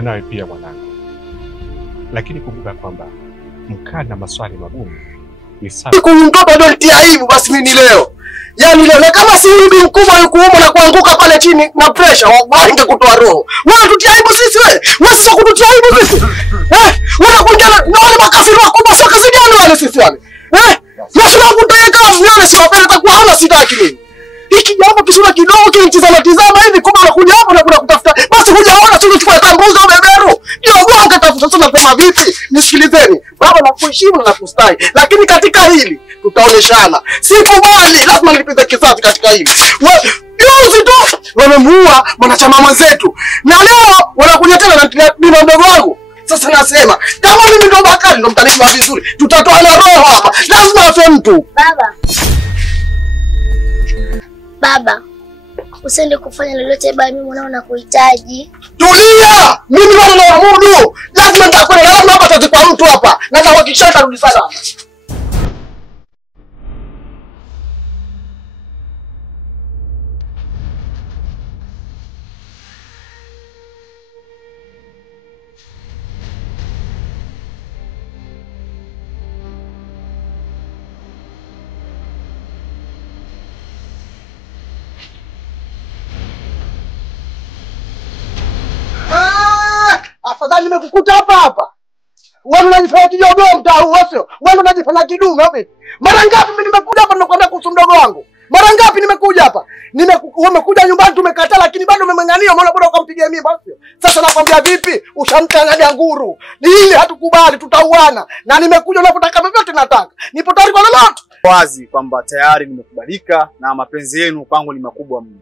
Pole nawe pia mwanangu. Lakini kumbuka kwamba mkaa na maswali magumu ni sana. Kumtoka ndio nitia aibu basi mimi leo. Yaani leo kama si bibi mkubwa yukuuma na kuanguka pale chini na pressure, wallahi ingekutoa roho. Wewe tutia aibu sisi wewe. Wewe sio kututia aibu sisi. Wewe kuja na wale makafiri wakubwa sio kazi gani wale sisi wale. Lazima kuteka vione sio pale takuwa hana sitaki mimi. Hiki jambo kisura kidogo kinitizama hivi kumbe unakuja hapo na kuna kutafuta. Basi hujaona sio kuchukua tambuza beberu. Ndio wewe ukatafuta sasa kama vipi? Nisikilizeni. Baba nakuheshimu na nakustahi. Lakini katika hili tutaoneshana. Sikubali, lazima nilipize kisasi katika hili. Juzi tu wamemuua mwanachama mwenzetu. Na leo wanakuja tena na bima mdogo wangu. Sasa nasema kama mimi ndo Bakari ndo mtanipa vizuri. Tutatoa na roho hapa. Lazima afe mtu. Baba, usende kufanya lolote baba, mimi mwanao nakuhitaji. Tulia! Mimi ndo namudu. Lazima nitakwenda na lazima hapa tazikwa mtu hapa. Na nitahakikisha atarudi salama. Afadhali nimekukuta hapa. Wewe unajifanya kijogo mtau wasio. Wewe unajifanya kidume wapi? Mara ngapi mimi nimekuja hapa nakwenda kuhusu mdogo wangu? Mara ngapi nimekuja hapa? Umekuja nyumbani tumekataa lakini bado umemng'ang'ania mbona bora ukampigia mimi basi. Sasa nakwambia vipi? Ushamtanganya nguru. Hili hatukubali tutauana. Na nimekuja unapotaka vyovyote nataka. Nipo tayari kwa lolote. Wazi kwamba tayari nimekubalika na mapenzi yenu kwangu ni makubwa mno.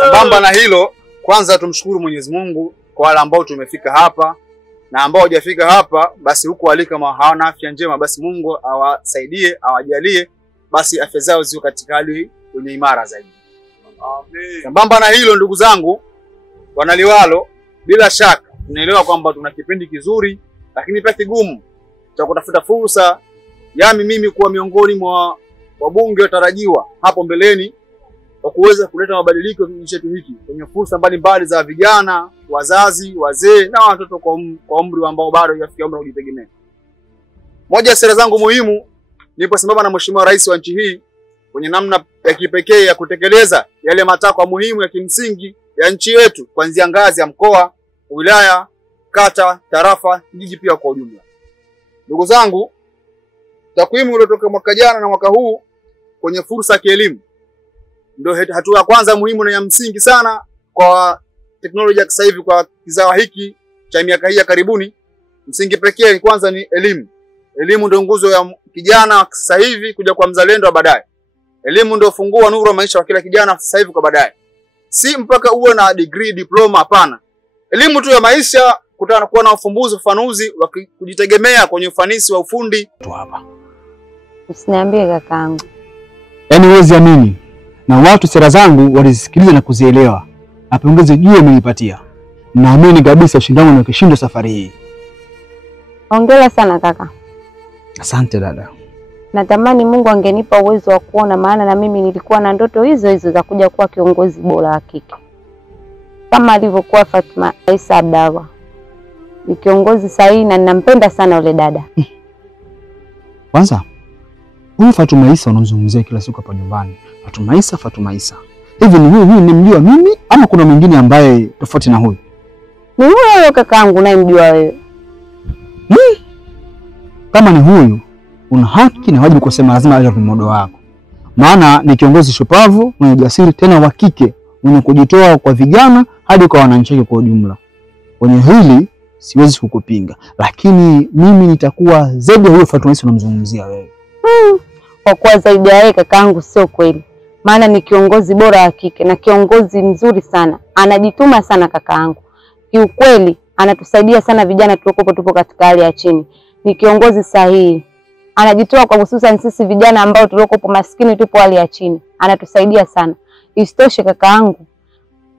Sambamba na hilo, kwanza tumshukuru Mwenyezi Mungu kwa wale ambao tumefika hapa na ambao hawajafika hapa basi huko wali kama hawana afya njema basi Mungu awasaidie, awajalie basi afya zao zio katika hali yenye imara zaidi. Amen. Sambamba na hilo ndugu zangu wanaliwalo, bila shaka tunaelewa kwamba tuna kipindi kizuri lakini pia kigumu cha kutafuta fursa ya mimi kuwa miongoni mwa wabunge watarajiwa hapo mbeleni kwa kuweza kuleta mabadiliko kijiji chetu hiki kwenye fursa mbalimbali za vijana, wazazi, wazee na watoto kwa umri ambao bado hajafikia umri wa kujitegemea. Moja ya sera zangu muhimu nipo sambamba na Mheshimiwa Rais wa nchi hii kwenye namna ya kipekee ya kutekeleza yale matakwa muhimu ya kimsingi ya nchi yetu kuanzia ngazi ya mkoa, wilaya, kata, tarafa, jiji pia kwa ujumla. Ndugu zangu, takwimu iliyotoka mwaka jana na mwaka huu kwenye fursa ya kielimu ndio hatua ya kwanza muhimu na ya msingi sana kwa teknolojia sasa hivi kwa kizawa hiki cha miaka hii ya karibuni. Msingi pekee kwanza ni elimu. Elimu ndio nguzo ya kijana sasa hivi kuja kwa mzalendo wa baadaye. Elimu ndio funguo wa nuru wa maisha wa kila kijana sasa hivi kwa baadaye. Si mpaka uwe na degree, diploma, hapana. Elimu tu ya maisha kutana kuwa na ufumbuzi, ufanuzi wa kujitegemea kwenye ufanisi wa ufundi tu hapa. Usiniambie kakaangu. Yaani huwezi amini. Na watu sera zangu walizisikiliza na kuzielewa. Napongeze juu amenipatia. Naamini kabisa shindano na kishindo safari hii. Hongera sana kaka. Asante dada. Natamani Mungu angenipa uwezo wa kuona, maana na mimi nilikuwa na ndoto hizo hizo za kuja kuwa kiongozi bora wa kike. Kama alivyokuwa Fatma Isa Abdallah. Ni kiongozi sahihi na ninampenda sana yule dada. Kwanza, huyu Fatuma Isa unamzungumzia kila siku hapa nyumbani. Fatuma Isa. Hivi ni huyu nimjua mimi ama kuna mwingine ambaye tofauti na huyu? Ni huyo kakaangu unayemjua wewe. Kama ni huyu, una haki na wajibu kusema lazima aje kwa mmodo wako. Maana ni kiongozi shupavu, mwenye ujasiri tena wa kike, mwenye kujitoa kwa vijana hadi kwa wananchi kwa ujumla. Kwenye hili siwezi kukupinga, lakini mimi nitakuwa zaidi ya huyo Fatuma Isa unamzungumzia wewe. Kwa kuwa zaidi ya yeye kakaangu sio kweli. Maana ni kiongozi bora wa kike na kiongozi mzuri sana. Anajituma sana kakaangu. Kiukweli anatusaidia sana vijana tupo katika hali ya chini. Ni kiongozi sahihi. Anajitoa kwa hususan sisi vijana ambao tuliokuwa maskini tupo hali ya chini. Anatusaidia sana. Isitoshe kakaangu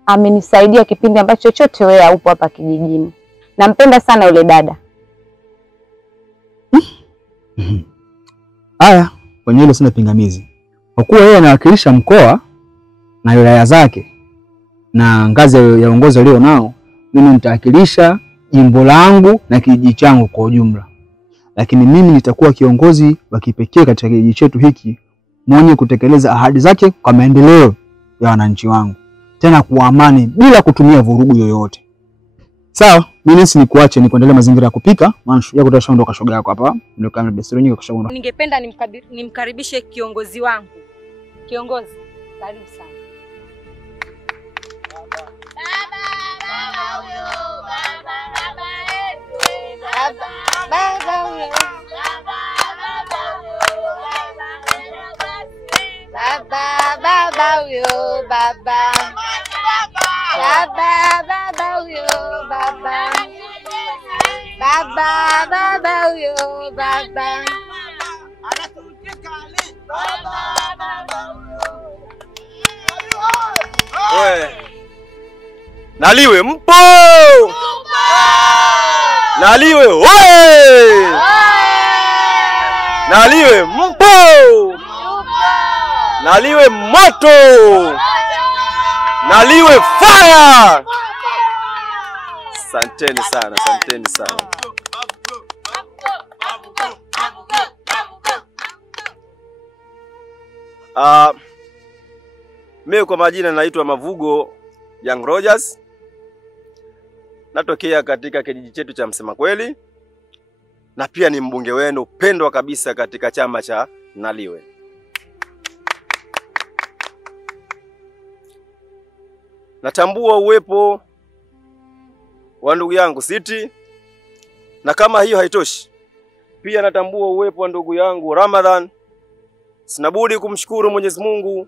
amenisaidia kipindi ambacho chochote wewe haupo hapa kijijini. Nampenda sana yule dada. Haya, kwenye hilo sina pingamizi. Kwa kuwa yeye anawakilisha mkoa na wilaya zake na ngazi ya uongozi walio nao, mimi nitawakilisha jimbo langu na kijiji changu kwa ujumla. Lakini mimi nitakuwa kiongozi wa kipekee katika kijiji chetu hiki, mwenye kutekeleza ahadi zake kwa maendeleo ya wananchi wangu, tena kwa amani bila kutumia vurugu yoyote. Sawa, mimi nikuache ni kuendelea mazingira ya kupika, maana shujaa kutashaondoka shoga yako hapa, ndio kama bestari nyingi kushaondoka. Ningependa nimkaribishe kiongozi wangu. Kiongozi, karibu sana. Naliwe mpo! Naliwe oye! Naliwe mpo! Naliwe moto! Naliwe fire! Asanteni sana, asanteni sana. Mimi kwa majina naitwa Mavugo Young Rogers. Natokea katika kijiji chetu cha Msema Kweli, na pia ni mbunge wenu pendwa kabisa katika chama cha Naliwe. Natambua uwepo wa ndugu yangu Siti, na kama hiyo haitoshi, pia natambua uwepo wa ndugu yangu Ramadhan. Sinabudi kumshukuru Mwenyezi Mungu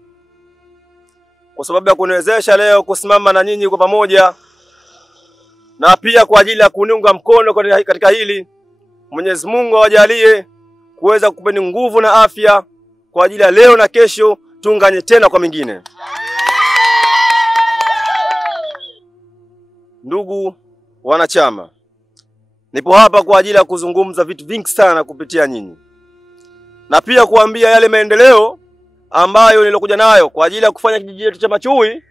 kwa sababu ya kuniwezesha leo kusimama na nyinyi kwa pamoja, na pia kwa ajili ya kuniunga mkono katika hili. Mwenyezi Mungu awajalie kuweza kupeni nguvu na afya kwa ajili ya leo na kesho tuungane tena kwa mingine. Ndugu wanachama, nipo hapa kwa ajili ya kuzungumza vitu vingi sana kupitia nyinyi, na pia kuambia yale maendeleo ambayo nilokuja nayo kwa ajili ya kufanya kijiji chetu cha Machui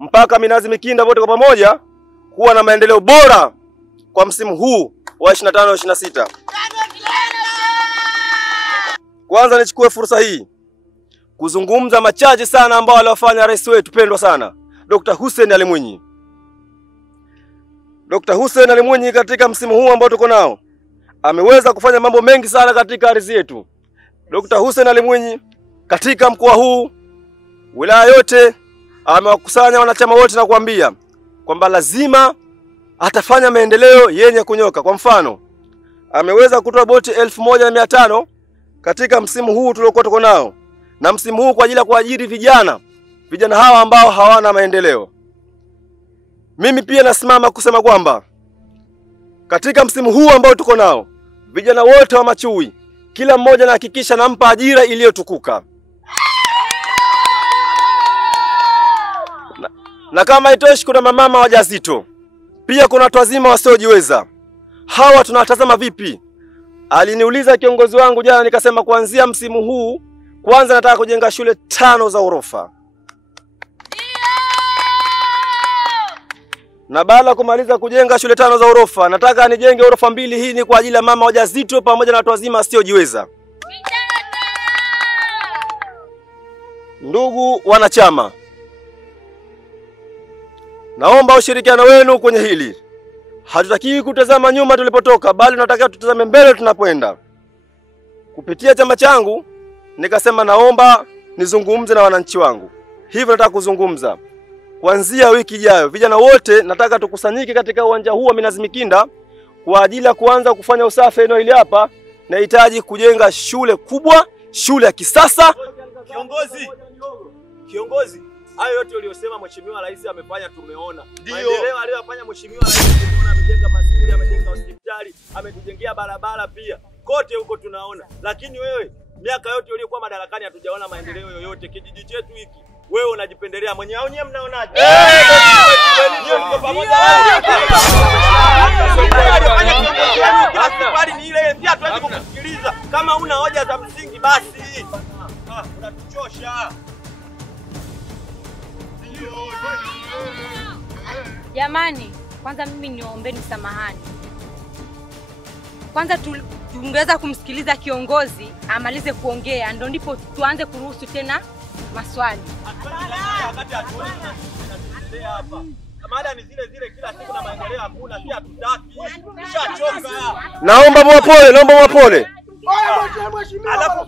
mpaka Minazi Mikinda wote kwa pamoja kuwa na maendeleo bora kwa msimu huu wa 25-26. Kwanza nichukue fursa hii kuzungumza machache sana ambao aliyofanya rais wetu pendwa sana Dr. Hussein Ali Mwinyi. Dr. Hussein Ali Mwinyi katika msimu huu ambao tuko nao ameweza kufanya mambo mengi sana katika ardhi yetu. Dr. Hussein Ali Mwinyi katika mkoa huu, wilaya yote, amewakusanya wanachama wote na kuambia kwamba lazima atafanya maendeleo yenye kunyoka. Kwa mfano, ameweza kutoa boti 1500 katika msimu huu tuliokuwa tuko nao, na msimu huu kwa ajili ya kuajiri vijana hawa ambao hawana maendeleo. Mimi pia nasimama kusema kwamba katika msimu huu ambao tuko nao, vijana wote wa Machui, kila mmoja anahakikisha nampa ajira iliyotukuka. Na kama itoshi, kuna mama wajazito, pia kuna watu wazima wasiojiweza. Hawa tunawatazama vipi? Aliniuliza kiongozi wangu jana, nikasema kuanzia msimu huu kwanza nataka kujenga shule 5 za orofa. Na baada kumaliza kujenga shule 5 za orofa, nataka nijenge orofa 2. Hii ni kwa ajili ya mama wajazito pamoja na watu wazima wasiojiweza. Ndugu wanachama, naomba ushirikiano wenu kwenye hili. Hatutaki kutazama nyuma tulipotoka, bali tunataka tutazame mbele tunapoenda. Kupitia chama changu nikasema naomba nizungumze na wananchi wangu. Hivyo nataka kuzungumza kuanzia wiki ijayo, vijana wote nataka tukusanyike katika uwanja huu wa Minazi Mikinda kwa ajili ya kuanza kufanya usafi eneo hili hapa. Nahitaji kujenga shule kubwa, shule ya kisasa. Kiongozi, hayo yote uliyosema Mheshimiwa Rais amefanya, tumeona. Maendeleo aliyofanya Mheshimiwa Rais, tumeona amejenga maskuli, amejenga hospitali, ametujengea barabara pia. Kote huko tunaona. Lakini wewe, miaka yote uliyokuwa madarakani hatujaona maendeleo yoyote. Kijiji chetu hiki wewe unajipendelea mwenyewe, au nyinyi mnaonaje? Ndio pamoja. Bali ni ile ndio hatuwezi kukusikiliza. Kama una hoja za msingi basi. Unatuchosha. Samani, kwanza mimi niombeni samahani. Kwanza tungeweza kumsikiliza kiongozi amalize kuongea, ndio ndipo tuanze kuruhusu tena maswali. Mada ni zile zile kila siku na maendeleo hakuna, si hatutaki. Tushachoka. Naomba mwapole. Alafu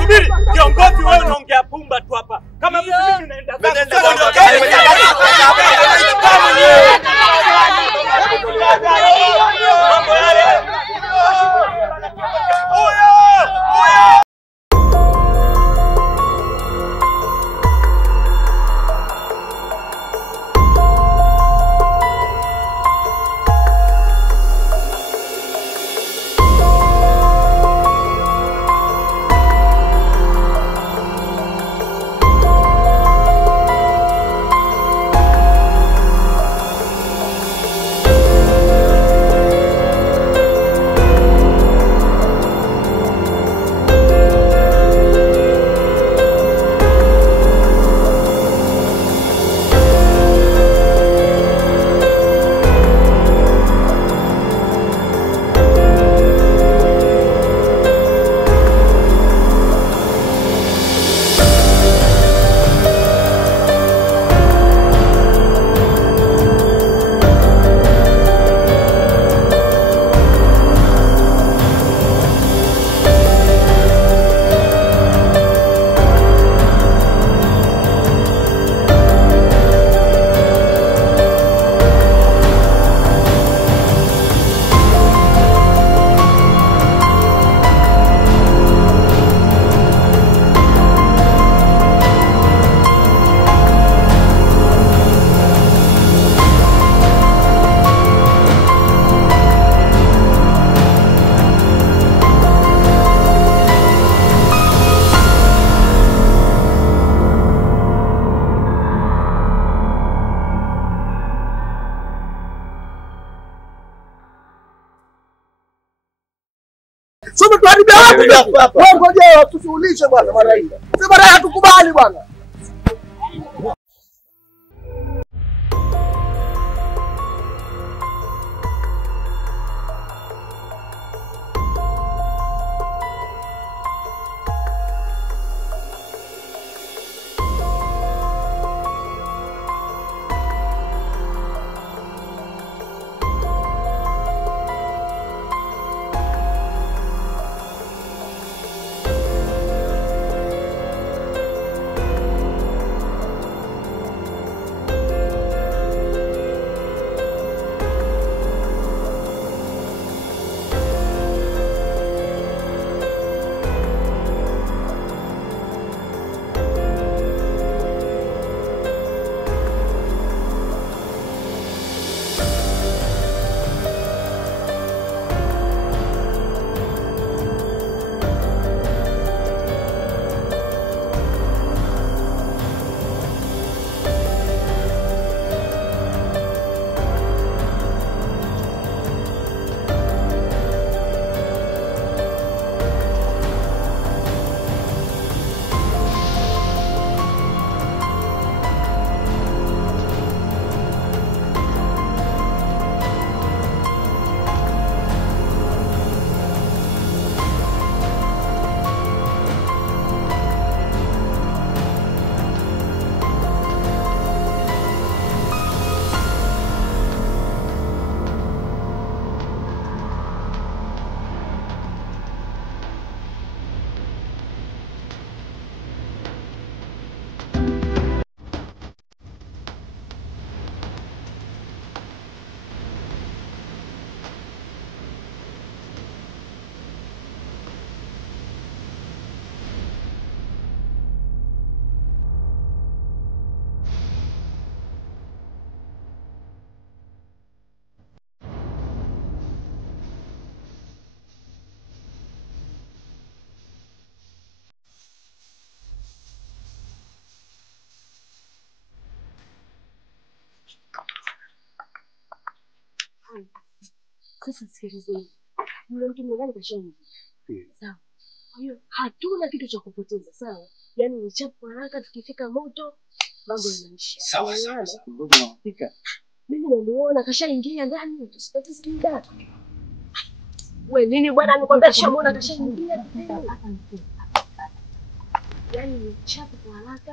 subiri, kiongozi wewe unaongea pumba tu hapa. Kama mimi naenda Sasa tuharibia wapi? Wewe ngoja tushughulishe bwana mara hii. Sasa mara hatukubali bwana. Sasa sikilizeni. Yule mtu mgani kashauri? Sawa. Kwa hiyo hatuna kitu cha kupoteza, sawa? Yaani ni chapu haraka tukifika moto Mambo yanaisha. Sawa. Mimi namuona kashaingia ndani, tusipoteze muda. Wewe nini bwana, nikwambia shamuona kashaingia. Yaani chapu kwa haraka.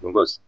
Kiongozi.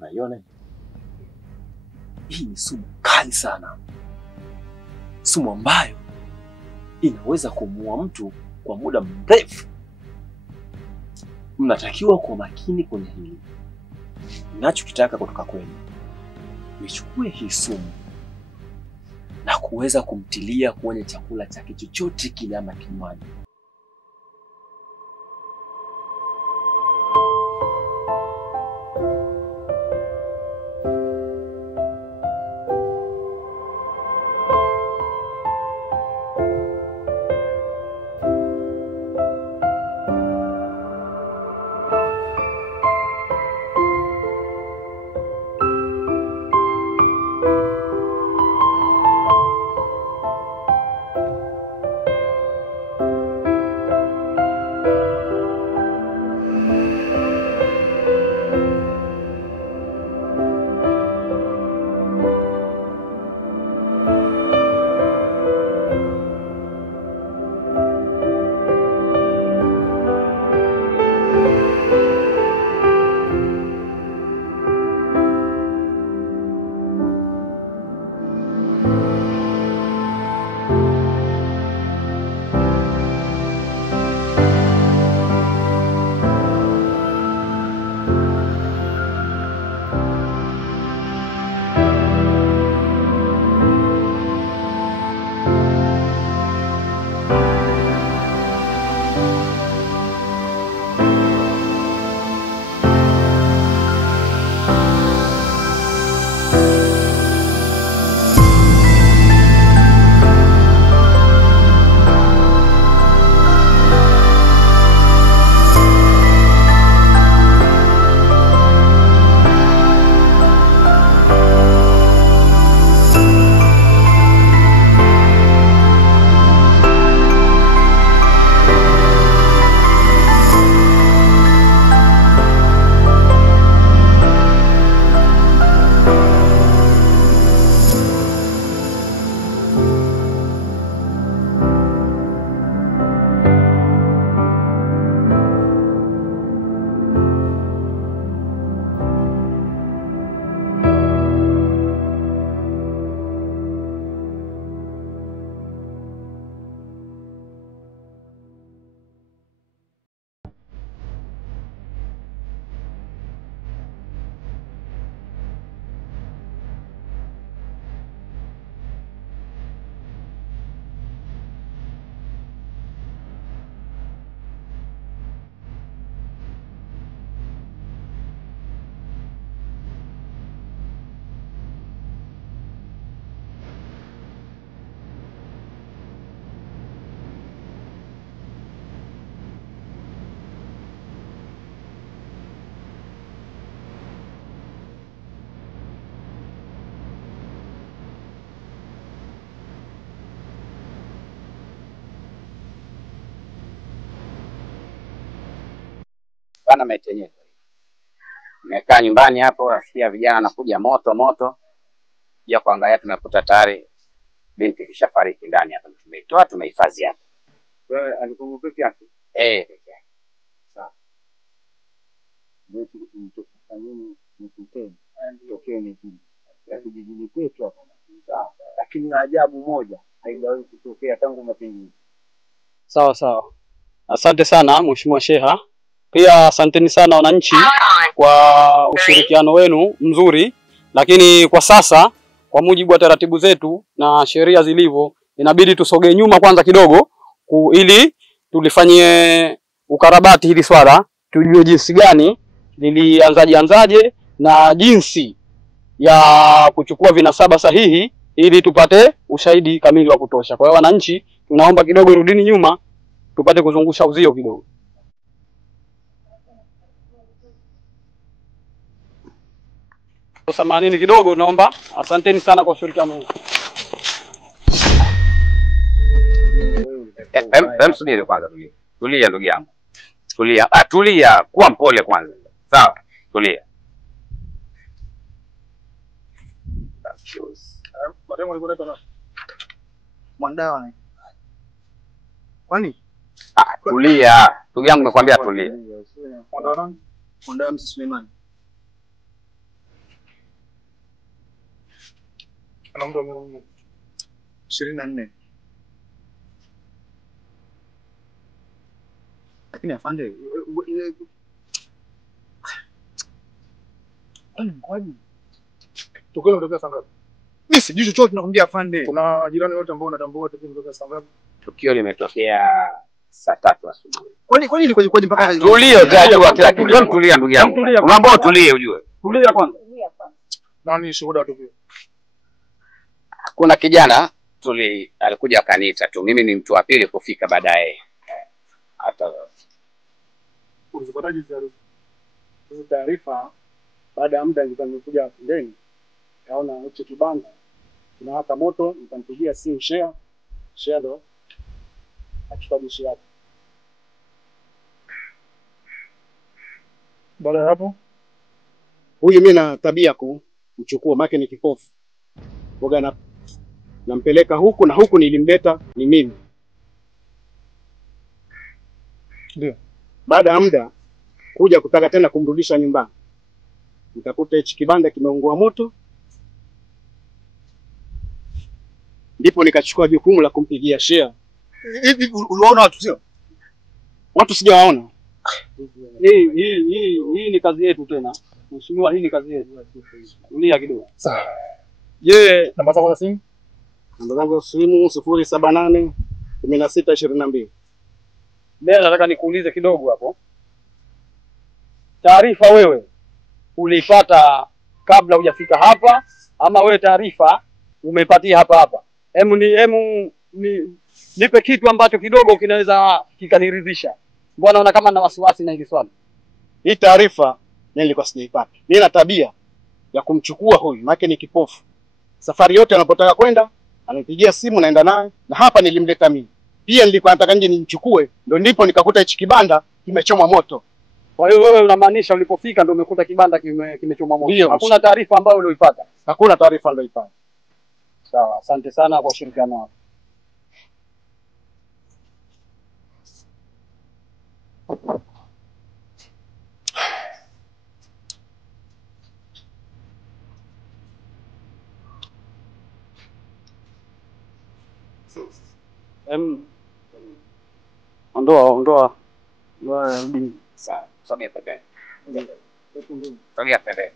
Unaiona? Hii ni sumu kali sana. Sumu ambayo inaweza kumuua mtu kwa muda mrefu. Mnatakiwa kuwa makini kwenye hili. Ninachokitaka kutoka kwenu, nichukue hii sumu na kuweza kumtilia kwenye chakula chake chochote kile ama kinywaji. Bana metenyewe. Nimekaa nyumbani hapo, nasikia vijana wanakuja moto. Ya kuangalia tumekuta tayari binti kishafariki ndani hapa. Tumeitoa tumehifadhi hapa. Wewe alikuwa peke yake? Peke yake. Sawa. Binti mtokeni mtokeni. Tokeni hivi. Ya kijijini kwetu hapa. Sawa. Lakini ajabu moja haijawahi kutokea tangu mapinduzi. Sawa. Asante sana Mheshimiwa Sheha. Pia asanteni sana wananchi kwa ushirikiano wenu mzuri, lakini kwa sasa kwa mujibu wa taratibu zetu na sheria zilivyo inabidi tusogee nyuma kwanza kidogo ili tulifanyie ukarabati hili swala, tujue jinsi gani lilianzaje na jinsi ya kuchukua vinasaba sahihi ili tupate ushahidi kamili wa kutosha. Kwa hiyo wananchi tunaomba kidogo rudini nyuma tupate kuzungusha uzio kidogo. Samanini kidogo naomba. Asanteni sana kwa ushirikiano. Subiri kwanza. Tulia ndugu yangu. Tulia. Kuwa mpole kwanza. Sawa. Tulia. Mwandawa. Kwani? Tulia. Ndugu yangu nimekwambia tulia. Mwandawa Mrs. Suleiman. Ana mtu mwenye 24. Lakini afande kwaje? Tukio ndio saa ngapi? Mimi sijui chochote tunakwambia afande. Kuna jirani wote ambao unatambua tukio ndio saa ngapi? Tukio limetokea saa 3 asubuhi. Kwani ilikuwa mpaka Tulia utajua kila kitu. Wewe tulia ndugu yangu. Unaomba tulie ujue. Tulia kwanza. Nani shuhuda tukio? Kuna kijana alikuja akaniita tu. Mimi ni mtu wa pili kufika baadaye. Hata ulipataje taarifa? Baada ya muda nilikuja ndani. Kaona hicho kibanda kinawaka moto, nikampigia simu share ndo achukua dishi yake. Baada ya hapo huyu mimi na tabia kumchukua make ni kipofu. Boga nampeleka huku na huku nilimleta ni mimi. Ndio. Baada ya muda kuja kutaka tena kumrudisha nyumbani. Nikakuta hichi kibanda kimeungua moto. Ndipo nikachukua jukumu la kumpigia share. Hivi uliona watu sio? Watu sijawaona. Hii ni kazi yetu tena. Mheshimiwa, hii ni kazi yetu. Tulia kidogo. Sawa. Je, namba zako za simu? Namba zangu za simu 078 1622. Mimi nataka nikuulize kidogo hapo. Taarifa wewe uliipata kabla hujafika hapa ama wewe taarifa umepatia hapa? Nipe kitu ambacho kidogo kinaweza kikaniridhisha. Mbona naona kama na wasiwasi na hili swali? Hii taarifa mimi nilikuwa sijaipata. Mimi na tabia ya kumchukua huyu, maana ni kipofu. Safari yote anapotaka kwenda, anipigia simu naenda naye, na hapa nilimleta mimi. Pia nilikuwa nataka nje nimchukue, ndio ndipo nikakuta hichi kibanda kimechomwa moto. Kwa hiyo wewe unamaanisha ulipofika ndio umekuta kibanda kimechomwa moto? Hakuna taarifa ambayo ulioipata? Hakuna taarifa nilioipata. Sawa, asante sana kwa ushirikiano wako. Ondoa. Rudi. Sawa, sogea pembeni. Sogea pembeni.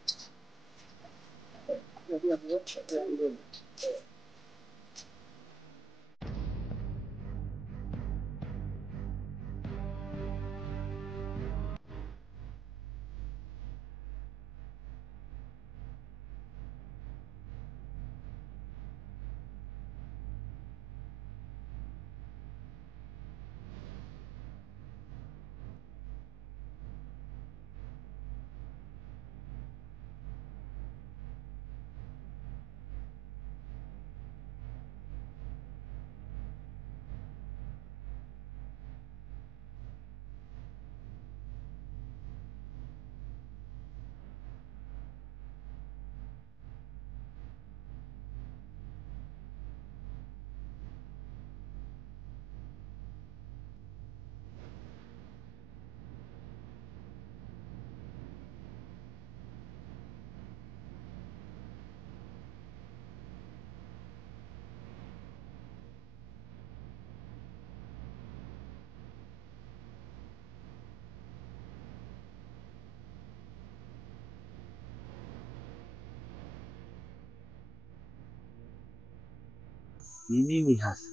Ni nini hasa?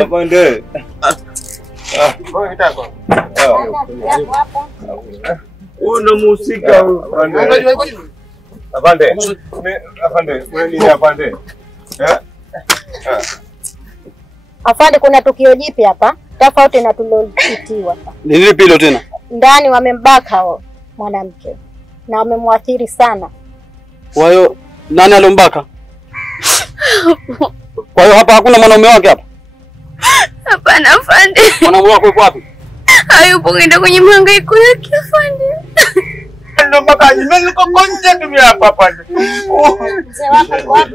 Afande. Una musika afande. Afande. Afande, wewe ni afande. Afande, kuna tukio jipi hapa tofauti na tulilopitiwa. Ni lipi hilo tena? Ndani wamembaka mwanamke na wamemwathiri sana. Kwa hiyo nani alombaka? Kwa hiyo hapa hakuna mwanaume wake hapa? Hapana afande. Mwanaume wako yuko wapi? Hayupo, kaenda kwenye mahangaiko yake afande. Ndio mpaka mimi konje tu hapa afande. Mzee wako wapi?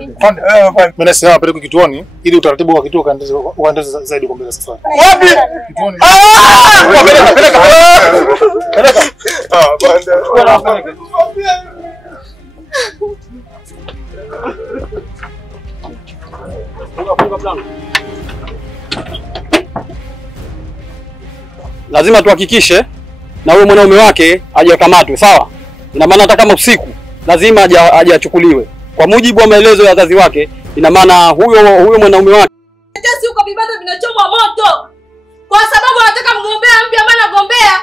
Mimi nasema peleke kituoni ili utaratibu wa kituo uandaze zaidi kwa mbele safari. Wapi? Kituoni. Peleka. Banda. Lazima tuhakikishe na huyo mwanaume wake hajakamatwe, sawa? Ina maana hata kama usiku lazima ajachukuliwe. Kwa mujibu wa maelezo ya wazazi wake, ina maana huyo mwanaume wake Tetesi huko vibanda vinachomwa moto. Kwa sababu anataka mgombea mpya ambaye anagombea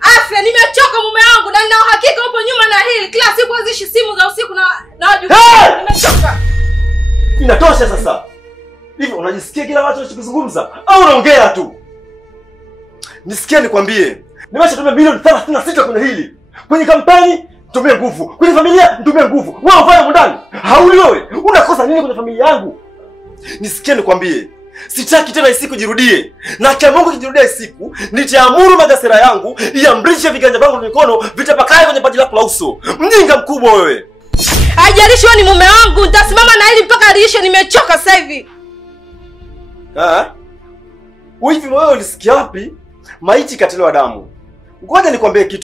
afya. Nimechoka mume wangu na nina uhakika upo nyuma na hili. Kila siku azishi simu za usiku na wajukuu. Nimechoka. Inatosha sasa. Hivi unajisikia kila watu wanachokizungumza au unaongea tu? Nisikie nikwambie. Nimeshatumia milioni 36 kwenye hili. Kwenye kampeni tumie nguvu. Kwenye familia tumie nguvu. Wewe ufanye ndani. Hauli wewe. Unakosa nini kwenye familia yangu? Nisikie nikwambie. Sitaki tena isiku jirudie. Na kama Mungu kijirudia isiku, nitaamuru magasera yangu iamrishe viganja vangu na mikono vitapakae kwenye paji lako la uso. Mjinga mkubwa wewe. Haijalishi wewe ni mume wangu, nitasimama na hili mpaka liishe. Nimechoka sasa hivi. Hivi wewe ulisikia wapi? Maiti katelewa damu. Ngoja nikwambie kitu.